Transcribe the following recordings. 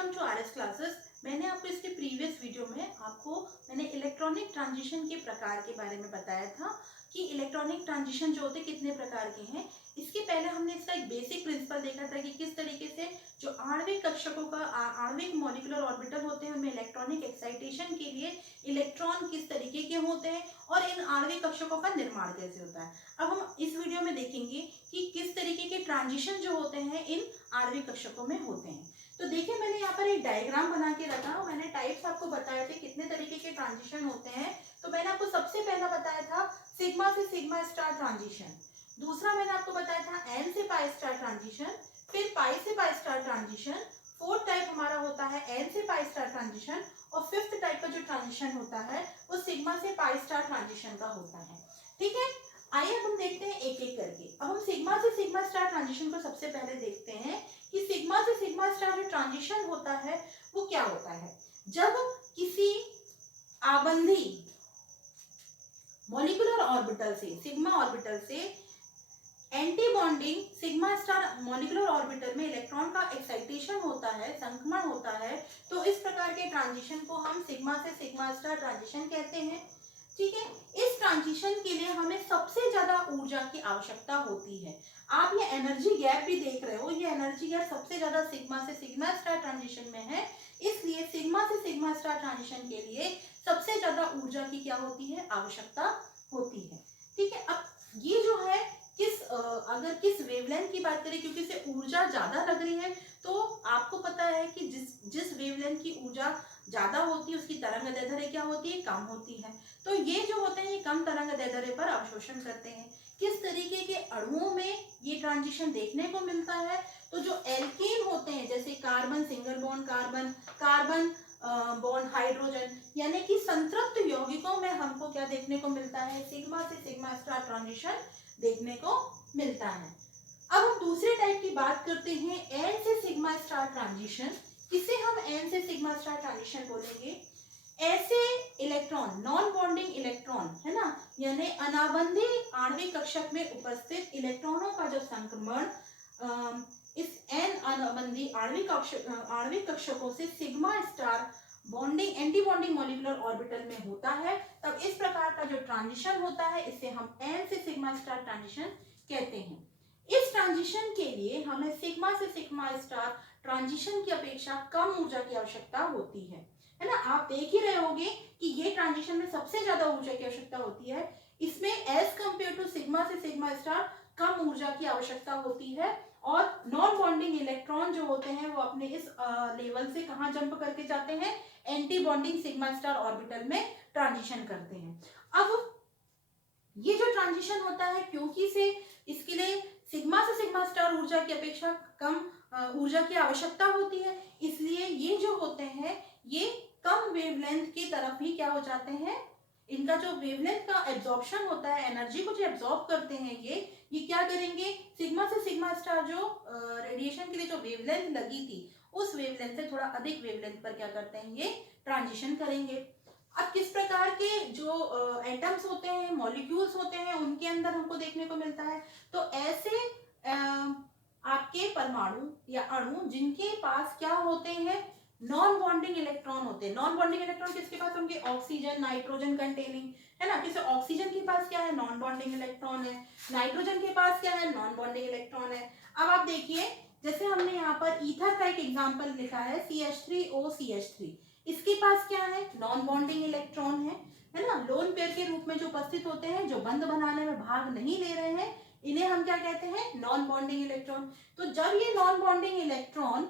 Welcome to RS classes. मैंने आपको इसके प्रीवियस वीडियो में मैंने इलेक्ट्रॉनिक ट्रांजिशन के प्रकार के बारे में बताया था कि इलेक्ट्रॉनिक ट्रांजिशन जो होते हैं कितने प्रकार के हैं। इसके पहले हमने इसका एक बेसिक प्रिंसिपल देखा था कि किस तरीके से जो आणविक कक्षकों का आणविक मॉलिक्यूलर ऑर्बिटल होते हैं उनमें इलेक्ट्रॉनिक एक्साइटेशन के लिए इलेक्ट्रॉन किस तरीके के होते हैं और इन आणविक कक्षकों का निर्माण कैसे होता है। अब हम इस वीडियो में देखेंगे कि किस तरीके के ट्रांजिशन जो होते हैं इन आणविक कक्षकों में होते हैं। तो देखिए, मैंने यहाँ पर एक डायग्राम बना के रखा और मैंने टाइप्स आपको बताए थे कितने तरीके के ट्रांजिशन होते हैं। तो मैंने आपको सबसे पहला बताया था सिग्मा से सिग्मा स्टार ट्रांजिशन, दूसरा मैंने आपको बताया था एन से पाई स्टार ट्रांजिशन, फिर पाई से pi star transition, fourth type हमारा होता है एन से पाई स्टार ट्रांजिशन और फिफ्थ टाइप का जो ट्रांजिशन होता है वो सिग्मा से पाई स्टार ट्रांजिशन का होता है। ठीक है, आइए हम देखते हैं एक एक करके। अब हम सिग्मा से सिग्मा स्टार ट्रांजिशन को सबसे पहले देखते हैं कि सिग्मा से सिग्मा स्टार जो ट्रांजिशन होता है वो क्या होता है। जब किसी आबंधी मॉलिक्यूलर ऑर्बिटल से सिग्मा ऑर्बिटल से anti bonding sigma star molecular orbital में इलेक्ट्रॉन का एक्साइटेशन होता है, संक्रमण होता है, तो इस प्रकार के ट्रांजिशन को हम सिग्मा से सिग्मा स्टार ट्रांजिशन कहते हैं। ठीक है, इस ट्रांजिशन के लिए हमें सबसे ज्यादा ऊर्जा की आवश्यकता होती है। आप ये एनर्जी गैप भी देख रहे हो, ये एनर्जी गैप सबसे ज्यादा सिग्मा से सिग्मा स्टार ट्रांजिशन में है, इसलिए सिग्मा से सिग्मा स्टार ट्रांजिशन के लिए सबसे ज्यादा ऊर्जा की क्या होती है, आवश्यकता होती है। ठीक है, अब ये जो है अगर किस वेवलेंथ की बात करें, क्योंकि इसे ऊर्जा ज्यादा लग रही है, तो आपको पता है कि जिस वेवलेंथ की ऊर्जा ज्यादा होती है उसकी तरंगदैर्ध्य क्या होती है, कम होती है। तो ये जो होते हैं ये कम तरंगदैर्ध्य पर अवशोषण करते हैं। किस तरीके के अणुओं में ये ट्रांजिशन देखने को मिलता है, तो जो एल्केन होते हैं जैसे carbon single bond carbon, carbon bond hydrogen, यानी कि संतृप्त यौगिकों में हमको क्या देखने को मिलता है, सिग्मा से सिग्मा स्टार ट्रांजिशन देखने को मिलता है। अब हम दूसरे टाइप की बात करते हैं एन से सिग्मा स्टार ट्रांजिशन। इसे हम एन से सिग्मा स्टार ट्रांजिशन बोलेंगे। ऐसे इलेक्ट्रॉन, नॉन बॉन्डिंग इलेक्ट्रॉन है ना, यानी अनाबंधी आणविक कक्षक में उपस्थित इलेक्ट्रॉनों का जो संक्रमण इस एन अनाबंधी आणविक कक्षकों से sigma star bonding anti bonding molecular orbital में होता है, तब इस प्रकार का जो ट्रांजिशन होता है इसे हम एन से सिग्मा स्टार ट्रांजिशन कहते हैं। इस ट्रांजिशन के लिए हमें सिग्मा से सिग्मा स्टार ट्रांजिशन की अपेक्षा कम ऊर्जा की आवश्यकता होती है ना। आप देख ही रहे होंगे कि ये ट्रांजिशन में सबसे ज्यादा ऊर्जा की आवश्यकता होती है। इसमें एज कंपेयर टू सिग्मा से सिग्मा स्टार कम ऊर्जा की आवश्यकता होती है और नॉन बॉन्डिंग इलेक्ट्रॉन जो होते हैं वो अपने इस लेवल से कहाँ जंप करके जाते हैं, anti bonding sigma star orbital में ट्रांजिशन करते हैं। अब ये जो ट्रांजिशन होता है, क्योंकि इसके लिए सिग्मा से सिग्मा स्टार ऊर्जा की अपेक्षा कम ऊर्जा की आवश्यकता होती है, इसलिए ये जो होते हैं ये कम वेवलेंथ की तरफ ही क्या हो जाते हैं, इनका जो वेवलेंथ का एब्जॉर्प्शन होता है, एनर्जी को जो एब्जॉर्ब करते हैं ये क्या करेंगे, सिग्मा से सिग्मा स्टार जो रेडिएशन के लिए जो वेवलेंथ लगी थी उस वेवलेंथ से थोड़ा अधिक वेवलेंथ पर क्या करते हैं, ये ट्रांजिशन करेंगे। अब किस प्रकार के जो एटम्स होते हैं, मॉलिक्यूल्स होते हैं, उनके अंदर हमको देखने को मिलता है, तो ऐसे आपके परमाणु या अणु जिनके पास क्या होते हैं, नॉन बॉन्डिंग इलेक्ट्रॉन होते हैं। नॉन बॉन्डिंग इलेक्ट्रॉन किसके पास होंगे, ऑक्सीजन नाइट्रोजन कंटेनिंग, है ना। किसी ऑक्सीजन के पास क्या है, नॉन बॉन्डिंग इलेक्ट्रॉन है, नाइट्रोजन के पास क्या है, नॉन बॉन्डिंग इलेक्ट्रॉन है। अब आप देखिए, जैसे हमने यहाँ पर ईथर का एक एग्जाम्पल लिखा है CH3OCH3, इसके पास क्या है, नॉन बॉन्डिंग इलेक्ट्रॉन है ना। लोन पेयर के रूप में जो उपस्थित होते हैं, जो बंध बनाने में भाग नहीं ले रहे हैं, इन्हें हम क्या कहते हैं, नॉन बॉन्डिंग इलेक्ट्रॉन। तो जब ये नॉन बॉन्डिंग इलेक्ट्रॉन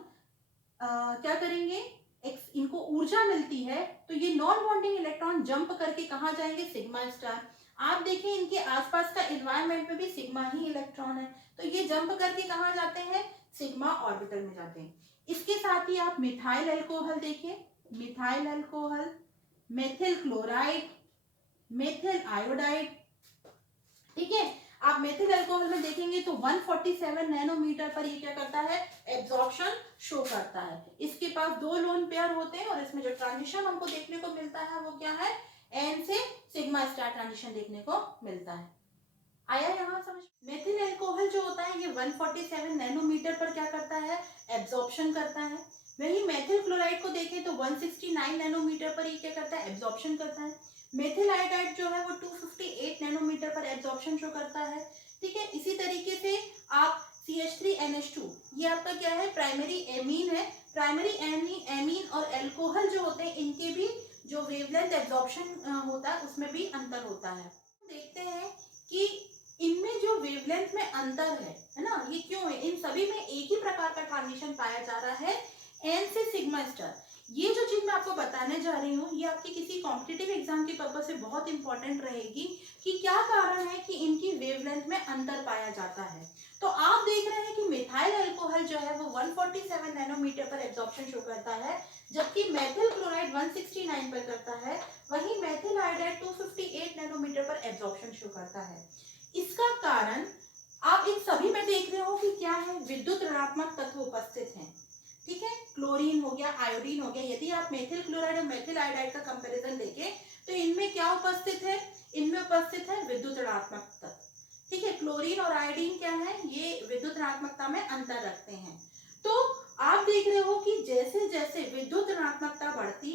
क्या करेंगे, इनको ऊर्जा मिलती है, तो ये नॉन बॉन्डिंग इलेक्ट्रॉन जंप करके कहाँ जाएंगे, सिग्मा स्टार। आप देखें इनके आसपास का एनवायरनमेंट में भी सिग्मा ही इलेक्ट्रॉन है, तो ये जंप करके कहाँ जाते हैं, सिग्मा ऑर्बिटल में जाते हैं। इसके साथ ही आप मिथाइल अल्कोहल देखिए, methyl alcohol, methyl chloride, methyl iodide. ठीक है, आप मेथिल अल्कोहल में देखेंगे तो 147 नैनोमीटर पर ये क्या करता है, एब्जॉर्प्शन शो करता है। इसके पास 2 लोन पेयर होते हैं और इसमें जो ट्रांजिशन हमको देखने को मिलता है वो क्या है, एन से सिग्मा स्टार ट्रांजिशन देखने को मिलता है। आया यहाँ समझ। मेथिल अल्कोहल जो होता है ये 147 नैनोमीटर पर क्या करता है, एब्जॉर्प्शन करता है। वही मेथिल क्लोराइड को देखें तो 169 नैनोमीटर पर ये क्या करता है, एब्जॉर्प्शन करता है। मेथिल आयोडाइड जो है वो 258 नैनोमीटर पर एब्जॉर्प्शन शो करता है। ठीक है, इसी तरीके से आप CH3NH2, ये आपका क्या है, प्राइमरी एमीन है। प्राइमरी एमीन और एल्कोहल जो होते हैं इनके भी जो वेवलेंथ एब्जॉर्प्शन होता है उसमें भी अंतर होता है। देखते हैं कि इनमें जो वेवलेंथ में अंतर है ना, ये क्यों है। इन सभी में एक ही प्रकार का ट्रांजिशन पाया जा रहा है, एन से सिग्मा स्टार। ये जो चीज मैं आपको बताने जा रही हूँ ये आपके किसी कॉम्पिटिटिव एग्जाम के पर्पज से बहुत इंपॉर्टेंट रहेगी कि क्या कारण है कि इनकी वेवलेंथ में अंतर पाया जाता है। तो आप देख रहे हैं कि मिथाइल अल्कोहल जो है वो 147 नैनोमीटर पर एब्जॉर्प्शन शो करता है, जबकि मेथिल क्लोराइड 169 पर करता है। वहीं मेथिल आयोडाइड 258 नैनोमीटर पर एब्जॉर्प्शन शो करता है। इसका कारण आप इन सभी में देख रहे हो कि क्या है, विद्युत ऋणात्मक तत्व उपस्थित हैं। ठीक है, क्लोरीन हो गया, आयोडीन हो गया। यदि आप मेथिल क्लोराइड और मेथिल आयोडाइड का कंपैरिजन देखें तो इनमें क्या उपस्थित है, इनमें उपस्थित है विद्युत ऋणात्मक तत्व। ठीक है, क्लोरीन और आयोडीन क्या है, ये विद्युत ऋणात्मकता में अंतर रखते हैं। तो आप देख रहे हो कि जैसे जैसे विद्युत ऋणात्मकता बढ़ती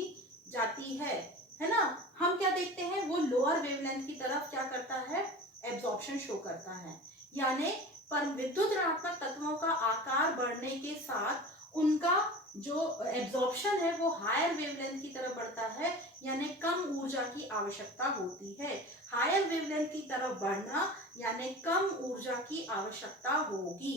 जाती है ना, हम क्या देखते हैं, वो लोअर वेवलेंथ की तरफ क्या करता है, एब्जॉर्प्शन शो करता है। यानी पर विद्युत ऋणात्मक तत्वों का आकार बढ़ने के साथ उनका जो एब्जॉर्प्शन है वो हायर वेवलेंथ की तरफ बढ़ता है, यानी कम ऊर्जा की आवश्यकता होती है। हायर वेवलेंथ की तरफ बढ़ना यानी कम ऊर्जा की आवश्यकता होगी।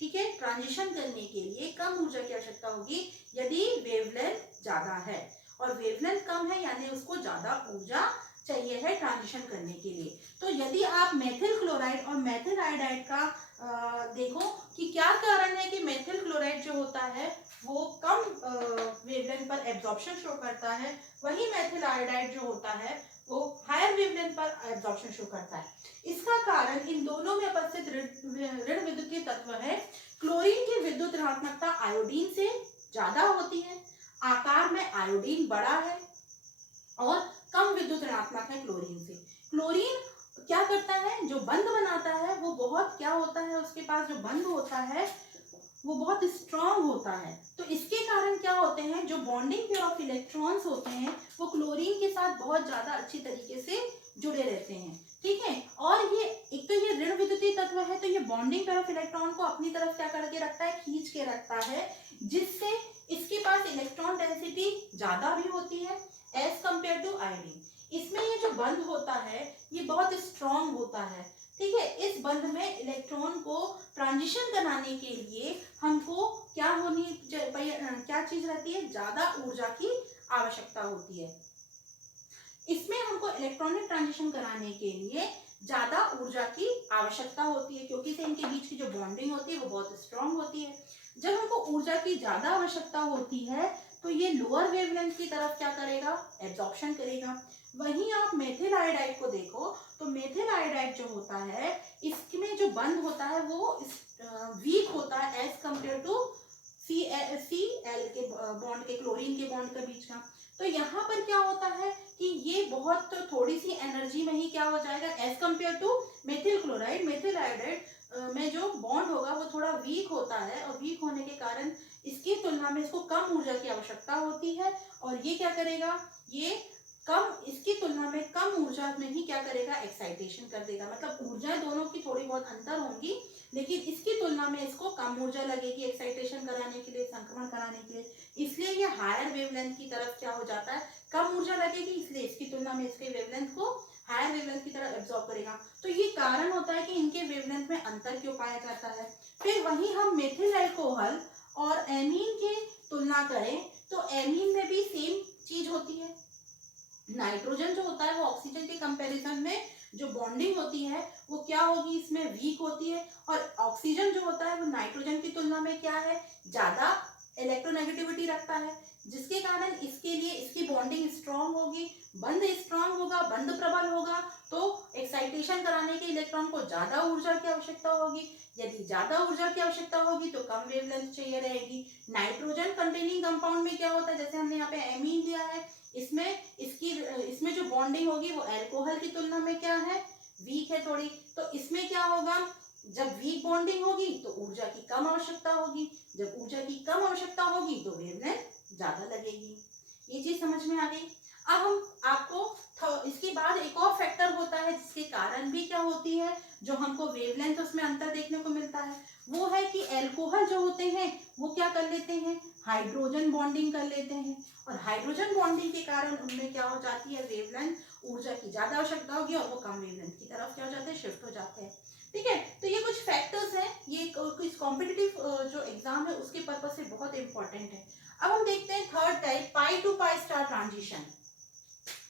ठीक है, ट्रांजिशन करने के लिए कम ऊर्जा की आवश्यकता होगी यदि वेवलेंथ ज्यादा है, और वेवलेंथ कम है यानी उसको ज्यादा ऊर्जा चाहिए है ट्रांजिशन करने के लिए। तो यदि आप मेथिल क्लोराइड और मेथिल आयोडाइड का देखो कि क्या कारण है कि मेथिल क्लोराइड जो होता है वो कम वेवलेंथ पर एब्जॉर्प्शन शो करता है, वही मेथिल आयोडाइड जो होता है वो हायर वेवलेंथ पर एब्जॉर्प्शन शो करता है। इसका कारण इन दोनों में उपस्थित ऋण विद्युतीय तत्व है। क्लोरीन की विद्युत ऋणात्मकता आयोडीन से ज्यादा होती है, आकार में आयोडीन बड़ा है और कम विद्युत ऋणात्मक है क्लोरीन से। क्लोरीन क्या करता है, जो बंध बनाता है वो बहुत क्या होता है, उसके पास जो बंध होता है वो बहुत स्ट्रांग होता है। तो इसके कारण क्या होते हैं, जो बॉन्डिंग पेयर ऑफ इलेक्ट्रॉन्स होते हैं वो क्लोरीन के साथ बहुत ज्यादा अच्छी तरीके से जुड़े रहते हैं। ठीक है, और ये एक तो ये ऋण विद्युतीय तत्व है तो ये बॉन्डिंग पेयर ऑफ इलेक्ट्रॉन को अपनी तरफ क्या करके रखता है, खींच के रखता है, जिससे इसके पास इलेक्ट्रॉन डेंसिटी ज्यादा भी होती है एज कंपेयर टू आयोडीन। इसमें ये जो बंध होता है ये बहुत स्ट्रांग होता है। ठीक है, इस बंध में इलेक्ट्रॉन को ट्रांजिशन कराने के लिए हमको क्या होनी, क्या चीज रहती है, ज्यादा ऊर्जा की आवश्यकता होती है। इसमें हमको इलेक्ट्रॉनिक ट्रांजिशन कराने के लिए ज्यादा ऊर्जा की आवश्यकता होती है, क्योंकि से इनके बीच की जो बॉन्डिंग होती है वो बहुत स्ट्रांग होती है। जब हमको ऊर्जा की ज्यादा आवश्यकता होती है तो ये लोअर वेवलेंथ की तरफ क्या करेगा, एब्जॉर्प्शन करेगा। वहीं आप मेथिल आयोडाइड को देखो तो मेथिल आयोडाइड जो होता है इसमें जो बंध होता है वो वीक होता है एज कंपेयर टू Cl के बॉन्ड के, क्लोरीन के बॉन्ड के बीच का। तो यहाँ पर क्या होता है कि ये बहुत थोड़ी सी एनर्जी में ही क्या हो जाएगा as compare to methyl chloride. Methyl iodide में जो बॉन्ड होगा वो थोड़ा वीक होता है, और वीक होने के कारण इसकी तुलना में इसको कम ऊर्जा की आवश्यकता होती है, और ये क्या करेगा, ये कम, इसकी तुलना में कम ऊर्जा में ही क्या करेगा, एक्साइटेशन कर देगा। मतलब ऊर्जा दोनों की थोड़ी बहुत अंतर होंगी, लेकिन इसकी तुलना में इसको कम ऊर्जा लगेगी एक्साइटेशन कराने के लिए, संक्रमण कराने के लिए, इसलिए ये हायर वेवलेंथ की तरफ क्या हो जाता है, कम ऊर्जा लगेगी, इसलिए इसकी तुलना में इसके वेवलेंथ को हायर वेवलेंथ की तरफ एब्जॉर्ब करेगा। तो ये कारण होता है कि इनके वेवलेंथ में अंतर क्यों पाया जाता है। फिर वहीं हम मेथिल अल्कोहल और एमीन की तुलना करें तो एमीन में भी सेम चीज होती है। नाइट्रोजन जो होता है वो ऑक्सीजन के कंपैरिजन में जो बॉन्डिंग होती है वो क्या होगी, इसमें वीक होती है, और ऑक्सीजन जो होता है वो नाइट्रोजन की तुलना में क्या है, ज्यादा इलेक्ट्रोनेगेटिविटी रखता है, जिसके कारण इसके लिए इसकी बॉन्डिंग स्ट्रांग होगी, बंध स्ट्रांग होगा, बंध प्रबल होगा, तो एक्साइटेशन कराने के इलेक्ट्रॉन को ज्यादा ऊर्जा की आवश्यकता होगी। यदि ज्यादा ऊर्जा की आवश्यकता होगी तो कम वेवलेंथ चाहिए रहेगी। नाइट्रोजन कंटेनिंग कंपाउंड में क्या होता है, जैसे हमने यहाँ पे एमीन लिया है, इसमें जो बॉन्डिंग होगी वो अल्कोहल की तुलना में क्या है, वीक है थोड़ी, तो इसमें क्या होगा, जब वीक बॉन्डिंग होगी तो ऊर्जा की कम आवश्यकता होगी, जब ऊर्जा की कम आवश्यकता होगी तो वेवलेंथ ज्यादा लगेगी। ये चीज समझ में आ गई। अब हम आपको इसके बाद एक और फैक्टर होता है जिसके कारण भी क्या होती है, जो हमको वेवलेंथ उसमें अंतर देखने को मिलता है, वो है कि एल्कोहल जो होते हैं वो क्या कर लेते हैं, हाइड्रोजन बॉन्डिंग कर लेते हैं, और हाइड्रोजन बॉन्डिंग के कारण उनमें क्या हो जाती है, वेवलेंथ, ऊर्जा की ज्यादा आवश्यकता होगी और वो कम वेवलेंथ की तरफ क्या हो जाते हैं, शिफ्ट हो जाते हैं। ठीक है, तो ये कुछ फैक्टर्स हैं, ये कुछ कॉम्पिटिटिव जो एग्जाम है उसके पर्पज से बहुत इंपॉर्टेंट है। अब हम देखते हैं third type, pi to pi star transition.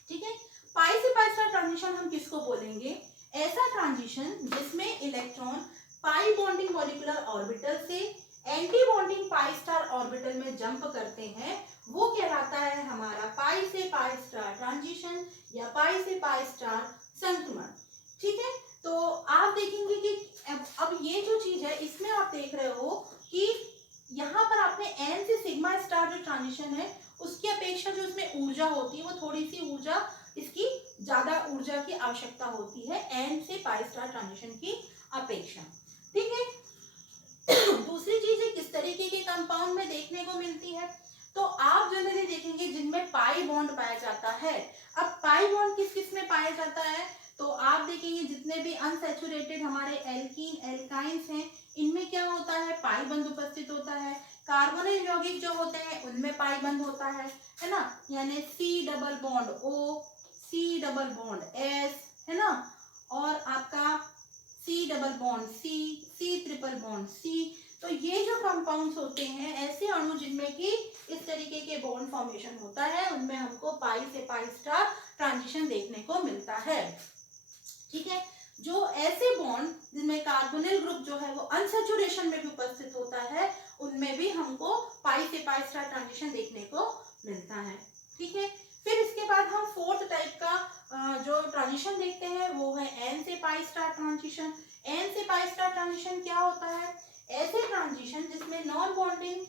ठीक है, पाई से पाई स्टार ट्रांजिशन हम किसको बोलेंगे, ऐसा ट्रांजिशन जिसमें electron pi bonding molecular orbital से anti bonding pi star orbital में जंप करते हैं, वो कहलाता है हमारा पाई से पाई स्टार ट्रांजिशन या पाई से पाई स्टार संक्रमण। ठीक है, तो आप देखेंगे कि अब ये जो चीज है इसमें आप देख रहे हो कि यहाँ पर आपने एन से सिग्मा स्टार जो ट्रांजिशन है उसकी अपेक्षा जो इसमें ऊर्जा होती है वो थोड़ी सी ऊर्जा, इसकी ज्यादा ऊर्जा की आवश्यकता होती है एन से पाई स्टार ट्रांजिशन की अपेक्षा। ठीक है, दूसरी चीज है किस तरीके के कंपाउंड में देखने को मिलती है, तो आप जनरली देखेंगे जिनमें पाई बॉन्ड पाया जाता है। अब पाई बॉन्ड किस किस में पाया जाता है, तो आप देखेंगे जितने भी अनसैचुरेटेड हमारे एल्कीन एल्काइंस हैं इनमें क्या होता है, पाई बंध उपस्थित होता है। कार्बोनिल यौगिक जो होते हैं उनमें पाई बंध होता है ना, यानी C double bond O, C double bond S, है ना, और आपका C double bond C, C triple bond C. तो ये जो कंपाउंड्स होते हैं ऐसे अणु जिनमें कि इस तरीके के बॉन्ड फॉर्मेशन होता है उनमें हमको पाई से पाई स्टार ट्रांजिशन देखने को मिलता है। ठीक है, जो ऐसे बॉन्ड जिनमें कार्बोनिल ग्रुप जो है वो अनसैचुरेशन में भी उपस्थित होता है उनमें भी हमको पाई से पाई स्टार ट्रांजिशन देखने को मिलता है। ठीक है, फिर इसके बाद हम फोर्थ टाइप का जो ट्रांजिशन देखते हैं वो है एन से पाई स्टार ट्रांजिशन। एन से पाई स्टार ट्रांजिशन क्या होता है, ऐसे ट्रांजिशन जिसमें नॉन बॉन्डिंग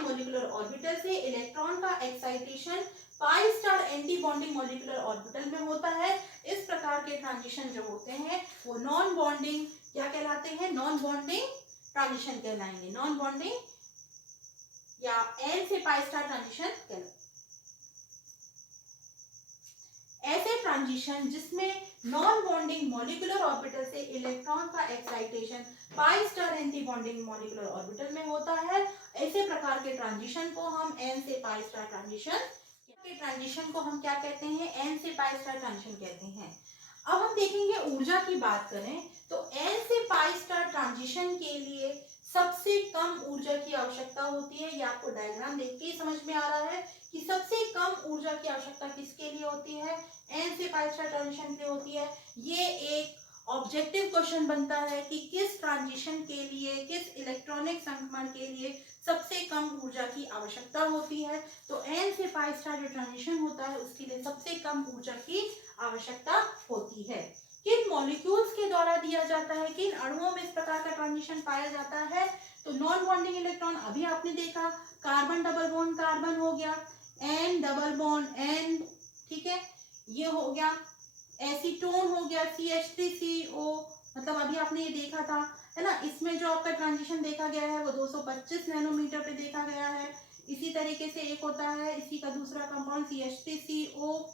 मॉलिक्यूलर ऑर्बिटल से इलेक्ट्रॉन का excitation pi star anti bonding molecular orbital में होता है। इस प्रकार के ट्रांजिशन जो होते हैं वो नॉन बॉन्डिंग क्या कहलाते हैं, नॉन बॉन्डिंग ट्रांजिशन कहलाएंगे, नॉन बॉन्डिंग या एन से पाई स्टार ट्रांजिशन कहलाएंगे। ऐसे ट्रांजिशन जिसमें नॉन बॉन्डिंग मॉलिक्यूलर ऑर्बिटल से इलेक्ट्रॉन का excitation pi star anti bonding molecular orbital में होता है, ऐसे प्रकार के ट्रांजिशन को हम एन से पाई स्टार ट्रांजिशन के ट्रांजिशन को हम क्या कहते हैं, एन से पाई स्टार ट्रांजिशन कहते हैं। अब हम देखेंगे ऊर्जा की बात करें तो एन से पाई स्टार ट्रांजिशन के लिए सबसे कम ऊर्जा की आवश्यकता होती है। ये आपको डायग्राम देख के समझ में आ रहा है कि सबसे कम ऊर्जा की आवश्यकता किसके लिए होती है, एन से पाई स्टार ट्रांजिशन के लिए होती है। ये एक ऑब्जेक्टिव क्वेश्चन बनता है कि किस ट्रांजिशन के लिए, किस इलेक्ट्रॉनिक संक्रमण के लिए सबसे कम ऊर्जा की आवश्यकता होती है, तो एन से पाई स्टार जो ट्रांजिशन होता है उसके लिए सबसे कम ऊर्जा की आवश्यकता होती है। किन मॉलिक्यूल्स के द्वारा दिया जाता है, किन अणुओं में इस प्रकार का ट्रांजिशन पाया जाता है, तो नॉन बॉन्डिंग इलेक्ट्रॉन अभी आपने देखा, कार्बन डबल बॉन्ड कार्बन हो गया, एन डबल बॉन्ड एन, ठीक है, ये हो गया, एसीटोन हो गया CH3CO, मतलब अभी आपने ये देखा था, है ना, इसमें जो आपका ट्रांजिशन देखा गया है वो 225 नैनोमीटर पे देखा गया है। इसी तरीके से एक होता है इसी का दूसरा कंपाउंड CH3CO,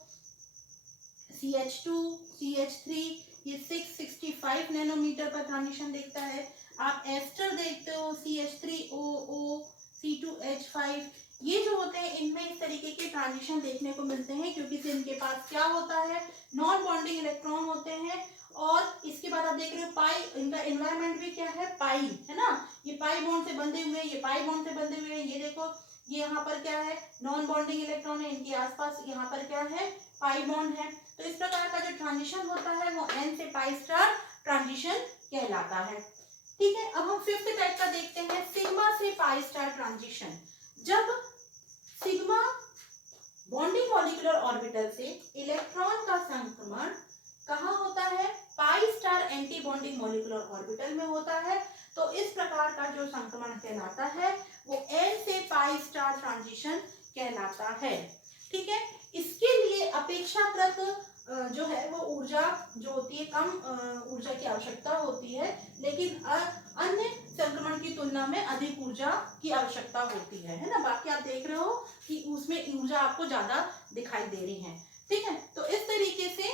CH2, CH3, ये 665 नैनोमीटर पर ट्रांजिशन देखता है। आप एस्टर देखते हो CH3OO, C2H5, ये जो होते हैं इनमें इस तरीके के ट्रांजिशन देखने को मिलते हैं क्योंकि इनके पास क्या होता है, नॉन बॉन्डिंग इलेक्ट्रॉन होते हैं। और इसके बाद आप देख रहे हो पाई, इनका एनवायरनमेंट भी क्या है, पाई, है ना, ये पाई बॉन्ड से बंधे हुए, ये पाई बॉन्ड से बंधे हुए, ये देखो ये यहाँ पर क्या है, नॉन बॉन्डिंग इलेक्ट्रॉन है, इनके आसपास यहाँ पर क्या है, पाई बॉन्ड है। तो इस प्रकार का जो ट्रांजिशन होता है वो एन से पाई स्टार ट्रांजिशन कहलाता है। ठीक है, अब हम फिफ्थ टाइप का देखते हैं, सिग्मा से पाई स्टार ट्रांजिशन। जब सिग्मा बॉन्डिंग मॉलिक्यूलर ऑर्बिटल से इलेक्ट्रॉन का संक्रमण कहाँ होता है, पाई star anti bonding molecular orbital में होता है, तो इस प्रकार का जो संक्रमण कहलाता है वो एन से पाई स्टार ट्रांजिशन कहलाता है। ठीक है, इसके लिए अपेक्षाकृत जो है वो ऊर्जा जो होती है कम ऊर्जा की आवश्यकता होती है, लेकिन अन्य संक्रमण की तुलना में अधिक ऊर्जा की आवश्यकता होती है ना। बाकी आप देख रहे हो कि उसमें ऊर्जा आपको ज्यादा दिखाई दे रही है, ठीक है। तो इस तरीके से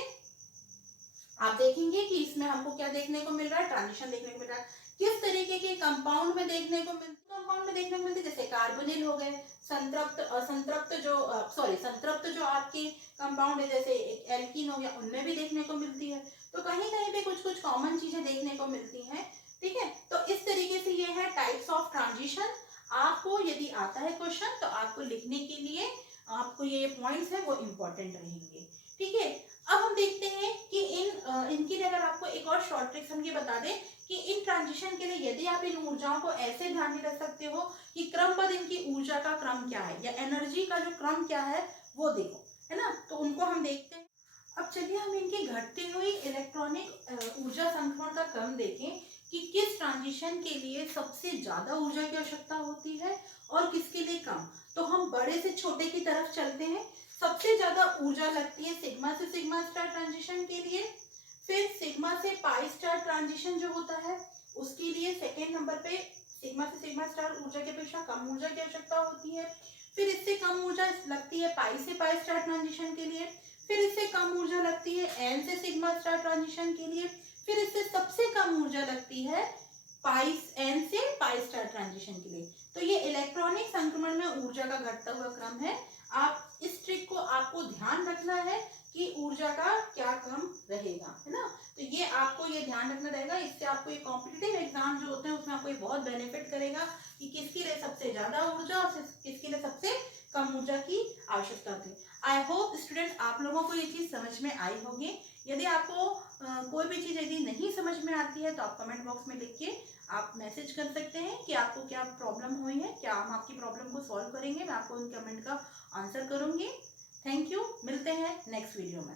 आप देखेंगे कि इसमें हमको क्या देखने को मिल रहा है, ट्रांजिशन देखने को मिल रहा है। किस तरीके के कंपाउंड में देखने को मिलते, कंपाउंड में देखने को मिलते जैसे कार्बोनिल हो गए, संतृप्त असंतृप्त जो संतृप्त जो आपके कंपाउंड है जैसे एल्कीन हो गया, उनमें भी देखने को मिलती है। तो कहीं कहीं पे कुछ कुछ कॉमन चीजें देखने को मिलती हैं, ठीक है। तो इस तरीके से ये है टाइप्स ऑफ ट्रांजिशन। आपको यदि आता है क्वेश्चन तो आपको लिखने के लिए आपको ये पॉइंट्स है वो इम्पोर्टेंट रहेंगे, ठीक है। अब हम देखते हैं कि इनके लिए अगर आपको एक और शॉर्ट ट्रिक्स हम ये बता दें कि इन ट्रांजिशन के लिए यदि आप इन ऊर्जाओं को ऐसे ध्यान में रख सकते हो कि क्रमबद्ध इनकी ऊर्जा का क्रम क्या है या एनर्जी का जो क्रम क्या है वो देखो, है ना। तो उनको हम देखते हैं। अब चलिए हम इनकी घटती हुई इलेक्ट्रॉनिक ऊर्जा संक्रमण का क्रम देखें कि किस ट्रांजिशन के लिए सबसे ज्यादा ऊर्जा की आवश्यकता होती है और किसके लिए कम। तो हम बड़े से छोटे की तरफ चलते हैं। सबसे ज्यादा ऊर्जा लगती है सिग्मा से सिग्मा स्टार ट्रांजिशन के लिए, फिर सिग्मा से पाई स्टार ट्रांजिशन जो होता है उसके लिए सेकेंड नंबर पे सिग्मा से सिग्मा स्टार ऊर्जा की अपेक्षा कम ऊर्जा की आवश्यकता होती है। फिर इससे कम ऊर्जा लगती है पाई से पाई स्टार ट्रांजिशन के लिए, फिर इससे कम ऊर्जा लगती है एन से सिग्मा स्टार ट्रांजिशन के लिए, फिर इससे सबसे कम ऊर्जा लगती है पाई एन से पाई स्टार ट्रांजिशन के लिए। तो ये इलेक्ट्रॉनिक संक्रमण में ऊर्जा का घटता हुआ क्रम है। आप इस ट्रिक को आपको ध्यान रखना है कि ऊर्जा का क्या क्रम रहेगा, है ना। तो ये आपको ये ध्यान रखना रहेगा। इससे आपको ये कॉम्पिटिटिव एग्जाम जो होते हैं उसमें आपको ये बहुत बेनिफिट करेगा कि किसके लिए सबसे ज्यादा ऊर्जा और किसके लिए सबसे कम ऊर्जा की आवश्यकता होती है। आई होप स्टूडेंट आप लोगों को ये चीज समझ में आई होगी। यदि आपको कोई भी चीज यदि नहीं समझ में आती है तो आप कमेंट बॉक्स में लिख के आप मैसेज कर सकते हैं कि आपको क्या प्रॉब्लम हुई है, क्या हम आपकी प्रॉब्लम को सॉल्व करेंगे। मैं आपको उन कमेंट का आंसर करूंगी। थैंक यू, मिलते हैं नेक्स्ट वीडियो में।